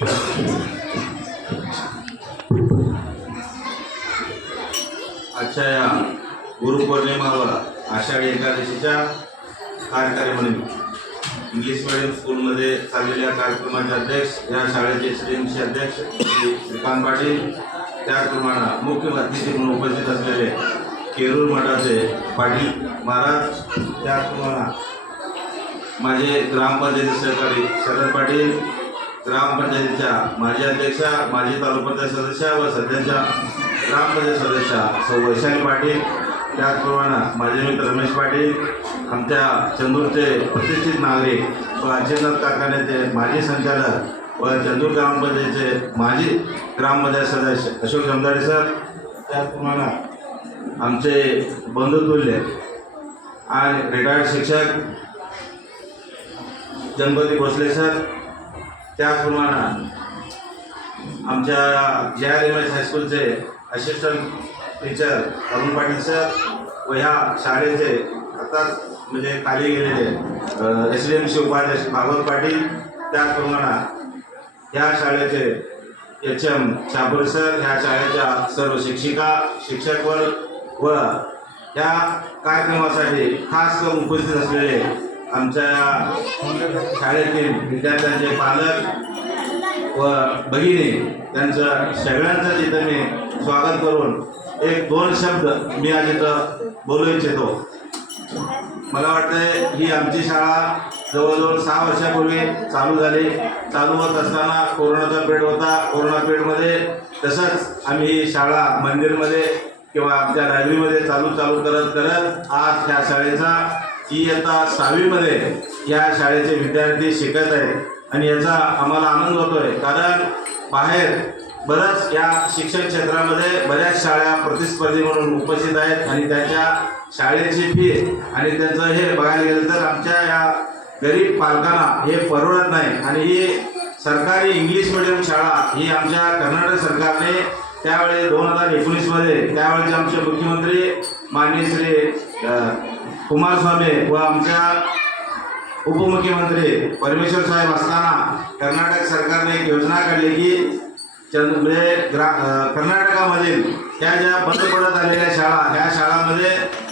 आजच्या या गुरुपौर्णिमा व आषाढी एकादशीच्या कार्यकारी म्हणून इंग्लिश मीडियम स्कूलमध्ये चाललेल्या कार्यक्रमाचे अध्यक्ष, या शाळेचे श्रेणीचे अध्यक्ष श्रीकांत पाटील, त्याचप्रमाणे मुख्य अतिथी म्हणून उपस्थित असलेले केरूर मठाचे पाटील महाराज, त्याचप्रमाणे माझे ग्रामपंचायती सहकारी शरद पाटील, ग्रामपंचायतीच्या माजी अध्यक्षा, माजी तालुका सदस्या व सध्याच्या ग्रामपंचायत सदस्या सौ वैशाली पाटील, त्याचप्रमाणे माझे मित्र रमेश पाटील, आमच्या चंदूरचे प्रतिष्ठित नागरिक व अजितनाथ कारखान्याचे माजी संचालक व चंदूर ग्रामपंचायतीचे माजी ग्रामपंचायत सदस्य अशोक जमदारे सर, त्याचप्रमाणे आमचे बंधुतुल्य आणि रिटायर्ड शिक्षक गणपती भोसले सर, त्याचप्रमाणे आमच्या JRMS हायस्कूलचे assistant teacher Arun Patil sir व ह्या शाळेचे आताच म्हणजे खाली गेलेले SDMC उपाध्यक्ष भागवत पाटील, त्याचप्रमाणे ह्या शाळेचे HM शापूर सर, ह्या शाळेच्या सर्व शिक्षिका शिक्षक वर्ग व या कार्यक्रमासाठी खास करून उपस्थित असलेले आमच्या शाळेतील विद्यार्थ्यांचे पालक व भगिनी, त्यांचं सगळ्यांचं तिथं मी स्वागत करून एक दोन शब्द मी आज इथं बोलू इच्छितो. मला वाटतंय ही आमची शाळा जवळजवळ 6 वर्षापूर्वी चालू होत असताना कोरोनाचा पिरियड होता. कोरोना पिरियडमध्ये तसंच आम्ही ही शाळा मंदिरमध्ये किंवा आमच्या लायब्ररीमध्ये चालू करत आज ह्या शाळेचा इयत्ता 6वीमध्ये या शाळेचे विद्यार्थी शिकत आहेत आणि याचा आम्हाला आनंद होतोय. कारण बाहेर बरंच या शिक्षण क्षेत्रामध्ये बऱ्याच शाळा प्रतिस्पर्धी म्हणून उपस्थित आहेत आणि त्यांच्या शाळेची फी आणि त्यांचं हे बघायला गेलं तर आमच्या या गरीब पालकांना हे परवडत नाही. आणि ही सरकारी इंग्लिश मिडियम शाळा ही आमच्या कर्नाटक सरकारने त्यावेळी 2019मध्ये त्यावेळेचे आमचे मुख्यमंत्री माननीय श्री कुमारस्वामी व आमच्या उपमुख्यमंत्री परमेश्वर साहेब असताना कर्नाटक सरकारने एक योजना काढली की कर्नाटकामधील ह्या ज्या बंद पडत आलेल्या शाळा, ह्या शाळांमध्ये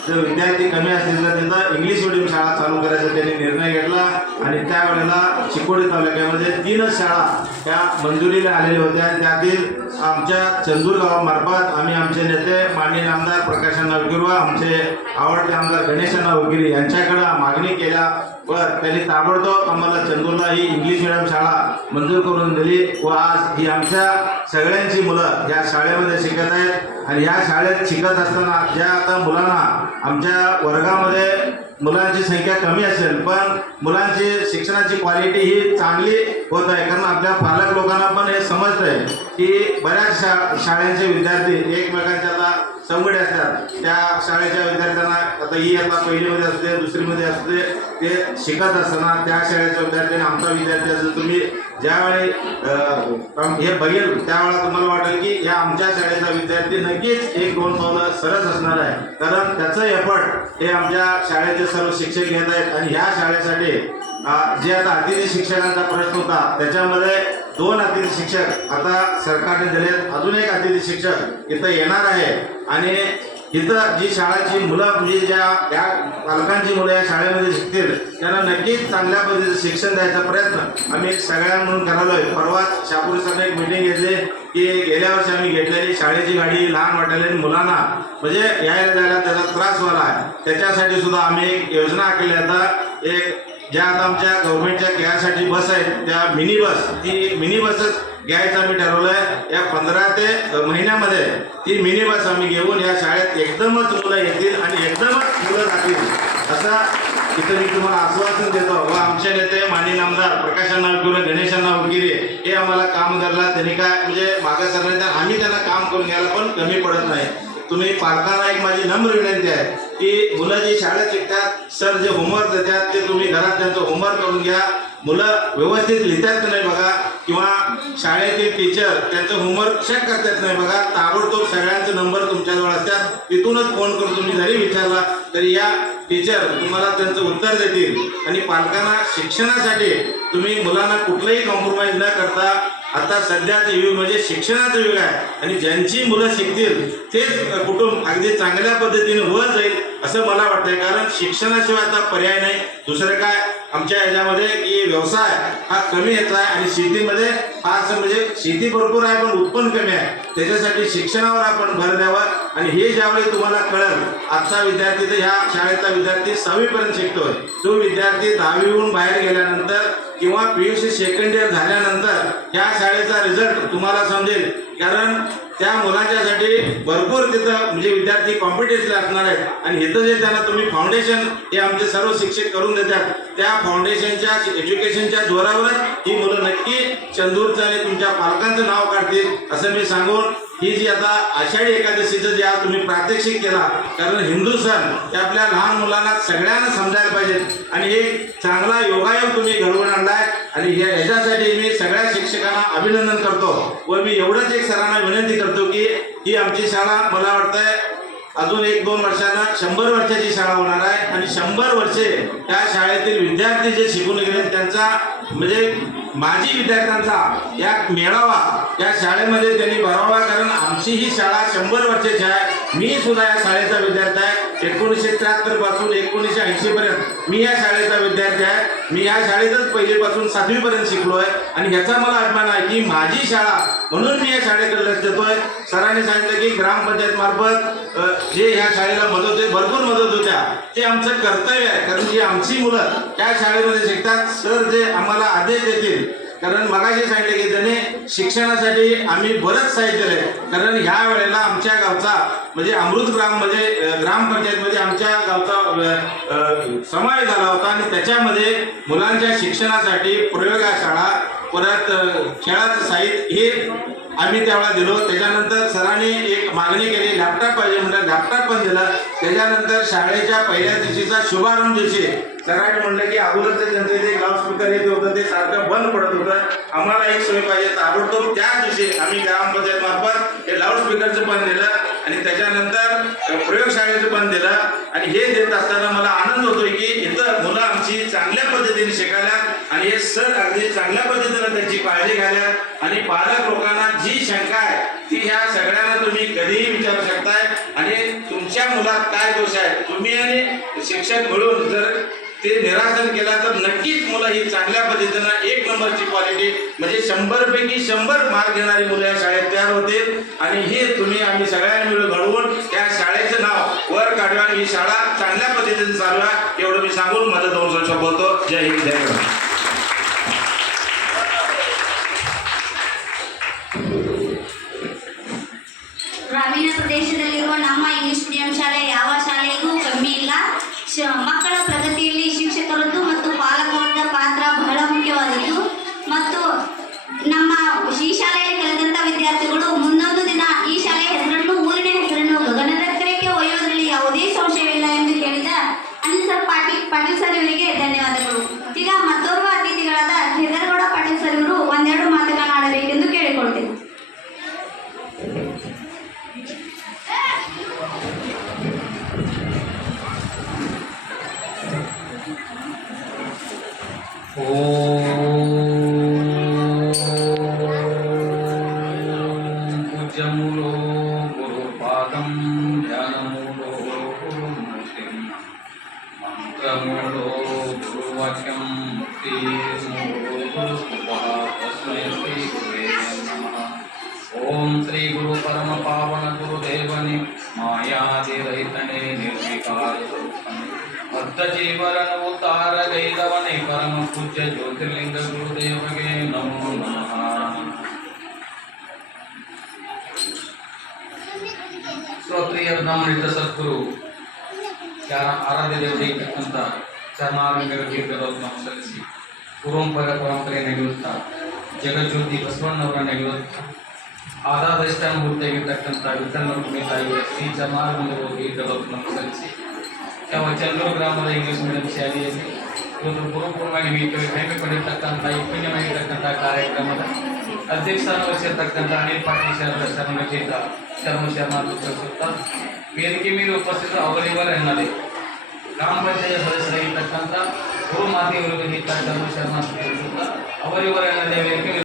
जर विद्यार्थी कमी असतील तर तिथं इंग्लिश मिडियम शाळा चालू करायचा त्यांनी निर्णय घेतला. आणि त्यावेळेला चिकोडी तालुक्यामध्ये 3च शाळा ह्या मंजुरीला आलेल्या होत्या. त्यातील आमच्या चंदूर गावामार्फत आम्ही आमचे नेते माननीय आमदार प्रकाशअण्णा विखुर व आमचे आवडते आमदार गणेशअण्णा विखुर यांच्याकडं मागणी केल्या व त्यांनी ताबडतोब आम्हाला चंदूरला ही इंग्लिश मिडियम शाळा मंजूर करून दिली व आज ही आमच्या सगळ्यांची मुलं या शाळेमध्ये शिकत आहेत. आणि ह्या शाळेत शिकत असताना ज्या आता मुलांना आमच्या वर्गामध्ये मुलांची संख्या कमी असेल पण मुलांची शिक्षणाची क्वालिटी ही चांगली होत आहे. कारण आपल्या पालक लोकांना पण हे समजत आहे की बऱ्याच शाळेचे विद्यार्थी एकमेकांच्या आता संगडे असतात. त्या शाळेच्या विद्यार्थ्यांना आता ही आता पहिलीमध्ये असते दुसरीमध्ये असते ते शिकत असताना त्या शाळेच्या विद्यार्थ्यांनी आमचा विद्यार्थी असेल तुम्ही ज्यावेळी हे बघेल त्यावेळेला तुम्हाला वाटेल की या आमच्या शाळेचा विद्यार्थी नक्कीच 1-2 पावलं सरस असणार आहे. कारण त्याचं एफर्ट हे आमच्या शाळेचे सर्व शिक्षक घेत आहेत. आणि ह्या शाळेसाठी जे आता अतिथी शिक्षकांचा प्रश्न होता त्याच्यामध्ये 2 अतिथी शिक्षक आता सरकारने दिलेत. अजून एक अतिथी शिक्षक इथं येणार आहे. आणि इथं जी शाळेची मुलं म्हणजे ज्या पालकांची मुलं या शाळेमध्ये शिकतील त्यांना नक्कीच चांगल्या पद्धतीचं शिक्षण द्यायचा प्रयत्न आम्ही सगळ्या म्हणून करायला आहे. परवाच शापूर सरने एक मीटिंग घेतली की गेल्या वर्षी आम्ही घेतलेली शाळेची गाडी लहान वाटलेली मुलांना म्हणजे यायला जायला त्याचा त्रास व्हायला आहे. त्याच्यासाठी सुद्धा आम्ही एक योजना आखली. आता एक ज्या आता आमच्या गव्हर्नमेंटच्या केअरसाठी बस आहेत त्या मिनी बसच घ्यायचं आम्ही ठरवलं आहे. या 15 ते महिन्यामध्ये ती मिनी बस आम्ही घेऊन या शाळेत एकदमच मुलं येतील आणि एकदमच मुलं जातील असा इथं मी तुम्हाला आश्वासन देतो. व आमचे नेते माननीय आमदार प्रकाशअण्णा विखुर गणेशअण्णा विखुर हे आम्हाला काम करला. त्यांनी काय म्हणजे मागे सरले तर आम्ही त्यांना काम करून घ्यायला पण कमी पडत नाही. तुम्ही पालकांना एक माझी नम्र विनंती आहे की मुलं जी शाळेत शिकतात सर जे होमवर्क देतात ते तुम्ही घरात त्यांचं होमवर्क करून घ्या. मुलं व्यवस्थित लिहितात नाही बघा किंवा शाळेतील टीचर त्यांचं होमवर्क चेक करतात नाही बघा. ताबडतोब सगळ्यांचे नंबर तुमच्याजवळ असतात. तिथूनच फोन करून तुम्ही जरी विचारला तरी या टीचर तुम्हाला त्यांचं उत्तर देतील आणि पालकांना शिक्षणासाठी तुम्ही मुलांना कुठलंही कॉम्प्रोमाइज न करता आता सध्याचं युग म्हणजे शिक्षणाचं युग आहे आणि ज्यांची मुलं शिकतील तेच कुटुंब अगदी चांगल्या पद्धतीने वर जाईल असं मला वाटतंय. कारण शिक्षणाशिवाय आता पर्याय नाही. दुसरं काय आमच्या ह्याच्यामध्ये की व्यवसाय हा कमी येत आहे आणि शेतीमध्ये हा असं म्हणजे शेती भरपूर आहे पण उत्पन्न कमी आहे. त्याच्यासाठी शिक्षणावर आपण भर द्यावा आणि हे ज्यावेळी तुम्हाला कळेल, आजचा विद्यार्थी तर ह्या शाळेतला विद्यार्थी 6वीपर्यंत शिकतोय, तो विद्यार्थी 10वीहून बाहेर गेल्यानंतर किंवा PUC सेकंड इयर झाल्यानंतर या शाळेचा रिझल्ट तुम्हाला समजेल. कारण त्या मुलांच्यासाठी भरपूर तिथं म्हणजे विद्यार्थी कॉम्पिटिशनला असणार आहेत आणि इथं जे त्यांना तुम्ही फाउंडेशन हे आमचे सर्व शिक्षक करून देतात, त्या फाउंडेशनच्या एज्युकेशनच्या जोरावरच ही मुलं नक्की चंदूरचं आणि तुमच्या पालकांचं नाव काढतील असं मी सांगून ही जी आता आषाढी एकादशीचं जे आज तुम्ही प्रात्यक्षिक केला, कारण हिंदू सण हे आपल्या लहान मुलांना सगळ्यांना समजायला पाहिजेत आणि एक चांगला योगायोग तुम्ही घडवून आणलाय आणि ह्याच्यासाठी मी सगळ्या शिक्षकांना अभिनंदन करतो व मी एवढंच एक सरांना विनंती करतो की ही आमची शाळा मला वाटतंय अजून 1-2 वर्षांना 100 वर्षाची शाळा होणार आहे आणि 100 वर्षे त्या शाळेतील विद्यार्थी जे शिकून गेले त्यांचा म्हणजे माजी विद्यार्थ्यांचा या मेळावा या शाळेमध्ये त्यांनी भरावा. कारण आमची ही शाळा 100 वर्षाची आहे. मी सुद्धा या शाळेचा विद्यार्थी आहे. 1973 पासून 1980 पर्यंत मी या शाळेचा विद्यार्थी आहे. मी या शाळेतच पहिलीपासून 7वी पर्यंत शिकलोय आणि ह्याचा मला अभिमान आहे की माझी शाळा म्हणून मी या शाळेकडे लक्ष देतोय. सरांनी सांगितलं की ग्रामपंचायत मार्फत जे ह्या शाळेला मदत होते भरपूर मदत होत्या, ते आमचं कर्तव्य आहे. कारण जी आमची मुलं त्या शाळेमध्ये शिकतात, सर जे आम्हाला आदेश देतील, कारण मगाशी सांगितले की त्याने शिक्षणासाठी आम्ही बरंच साहित्य दिलंय. कारण ह्या वेळेला आमच्या गावचा म्हणजे अमृत ग्राममध्ये ग्रामपंचायतमध्ये आमच्या गावचा समावेश झाला होता आणि त्याच्यामध्ये मुलांच्या शिक्षणासाठी प्रयोगशाळा परत खेळाचं साहित्य हे आम्ही त्यावेळेला दिलो. त्याच्यानंतर सरांनी एक मागणी केली, लॅपटॉप पाहिजे म्हणजे लॅपटॉप पण दिला. त्याच्यानंतर शाळेच्या पहिल्या दिवशीचा शुभारंभ दिवशी सरांनी म्हटलं की अगोदरचं त्यांचं जे लाऊडस्पीकर येत होतं ते सारखं बंद पडत होतं, आम्हाला एक सोय पाहिजे. ताबडतोब त्याच दिवशी आम्ही ग्रामपंचायत मार्फत हे लाऊडस्पीकरचं पण दिलं आणि त्याच्यानंतर प्रयोगशाळेचं पण दिलं. आणि हे देत असताना मला आनंद होतोय की इथं मुलं आमची चांगल्या पद्धतीने शिकायल्यात आणि हे सर अगदी चांगल्या पद्धतीनं त्यांची काळजी घ्याल्यात आणि पालक लोकांना जी शंका आहे ती ह्या सगळ्यांना तुम्ही कधीही विचारू शकताय आणि तुमच्या मुलात काय दोष आहे तुम्ही आणि शिक्षक मिळून जर ते निराकरण केला तर नक्कीच मुलं ही चांगल्या पद्धतीनं 1 नंबरची क्वालिटी म्हणजे 100 पैकी 100 मार्क घेणारी मुलं या शाळेत तयार होतील आणि हे तुम्ही आम्ही सगळ्यांनी मिळून घडवून त्या शाळेचं नाव वर काढवा. ही शाळा चांगल्या पद्धतीने चालवा एवढं मी सांगून माझं 2 शब्द बोलतो. जय हिंद जय महाराष्ट्र. ಗ್ರಾಮೀಣ ಪ್ರದೇಶದಲ್ಲಿರುವ ನಮ್ಮ ಇಂಗ್ಲಿಷ್ ಮೀಡಿಯಂ ಶಾಲೆ ಯಾವ ಶಾಲೆಗೂ ಕಮ್ಮಿ ಇಲ್ಲ. ಮಕ್ಕಳ ಪ್ರಗತಿಯಲ್ಲಿ ಶಿಕ್ಷಕರದ್ದು ಮತ್ತು ಪಾಲಕರ ಪಾತ್ರ ಬಹಳ ಮುಖ್ಯವಾದದ್ದು ಮತ್ತು ನಮ್ಮ ಈ ಶಾಲೆಯಲ್ಲಿ ಕಲಿತಂಥ ವಿದ್ಯಾರ್ಥಿಗಳು ಮುಂದೊಂದು ದಿನ ಈ ಶಾಲೆಯ ಹೆಸರನ್ನು ಊರಿನ ಹೆಸರನ್ನು ಗಗನದೆತ್ತರಕ್ಕೆ ಒಯ್ಯೋದ್ರಲ್ಲಿ ಯಾವುದೇ ಸಂಶಯವಿಲ್ಲ ಎಂದು ಹೇಳಿದ ಅನಿಲ್ ಸರ್ ಪಾಟೀಲ್ ಸರ್ ಇವರಿಗೆ ಧನ್ಯವಾದಗಳು. ಈಗ ಮತ್ತೋರ್ವ ಅತಿಥಿಗಳಾದ ಹೆದರಗೌಡ ಪಾಟೀಲ್ ಸರ್ ಇವರು ಒಂದೆರಡು ಮಾತುಗಳನ್ನಾಡಬೇಕೆಂದು ಕೇಳಿಕೊಳ್ತೇನೆ. पूज्यमूलो गुरुपादं ध्यानमूलो गुरुमूर्तिं मंत्रमूलो गुरुवाक्यं मुक्तिमूलो गुरुकृपा तस्मै श्री गुरुवे नमः. ओम श्री गुरु परम पावन गुरुदेवने मायादिरहितने निर्विकार भक्त जीवन उतार गैदवने परम पूज्य ज्योतिर्लिंग गुरुदेवगे नमो नमः. ಶ್ರೋತ್ರಿಯ ಬ್ರಾಹ್ಮಣಿತ ಸದ್ಗುರು ಆರಾಧ್ಯ ದೇವರಿಗಿರ್ತಕ್ಕಂಥ ಚರಣಾರಂಗಗಳಿಗೆ ಗೌರವವನ್ನು ಸಲ್ಲಿಸಿ ಪರಂಪರೆ ನೆಗೆಯುತ್ತಾ ಜಗಜ್ಯೋತಿ ಬಸವಣ್ಣವರ ನೆಗೆಯುತ್ತಾ ಆಧಾರಷ್ಟಾನುಭೂತಿಯಾಗಿರ್ತಕ್ಕಂಥ ವಿಠ್ಠಲನ ತಾಯಿಯ ಶ್ರೀ ಚರಣಾರಂಗಗಳಿಗೆ ಗೌರವವನ್ನು ಸಲ್ಲಿಸಿ ಯಾವ ಚಂದ್ರೂರು ಗ್ರಾಮದ ಇಂಗ್ಲಿಷ್ ಮೀಡಿಯಂ ಶಾಲೆಯಲ್ಲಿ ಇವತ್ತು ಗುರುಪೂರ್ವ ನಿಮಿತ್ತ ಹಮ್ಮಿಕೊಂಡಿರ್ತಕ್ಕಂಥ ಈ ಪುಣ್ಯವಾಗಿರ್ತಕ್ಕಂಥ ಕಾರ್ಯಕ್ರಮದ ಅಧ್ಯಕ್ಷರಾಗಿ ವಹಿಸಿರ್ತಕ್ಕಂಥ ಅನಿಲ್ ಪಾಟೀಲ್ ಶರಣಗೀತ ಶರ್ಮ ತಿಳಿಸುತ್ತಾ ವೇದಿಕೆ ಮೇಲೆ ಉಪಸ್ಥಿತ ಅವರಿವರ ಎನ್ನದೆ ಗ್ರಾಮ ಪಂಚಾಯತ್ ಸದಸ್ಯರಾಗಿರ್ತಕ್ಕಂಥ ಗುರುಮಾತೆಯವರಿಗೆ ನೀಡ್ತಕ್ಕಂಥ ಶರಣ ಅವರಿವರ ವೇದಿಕೆ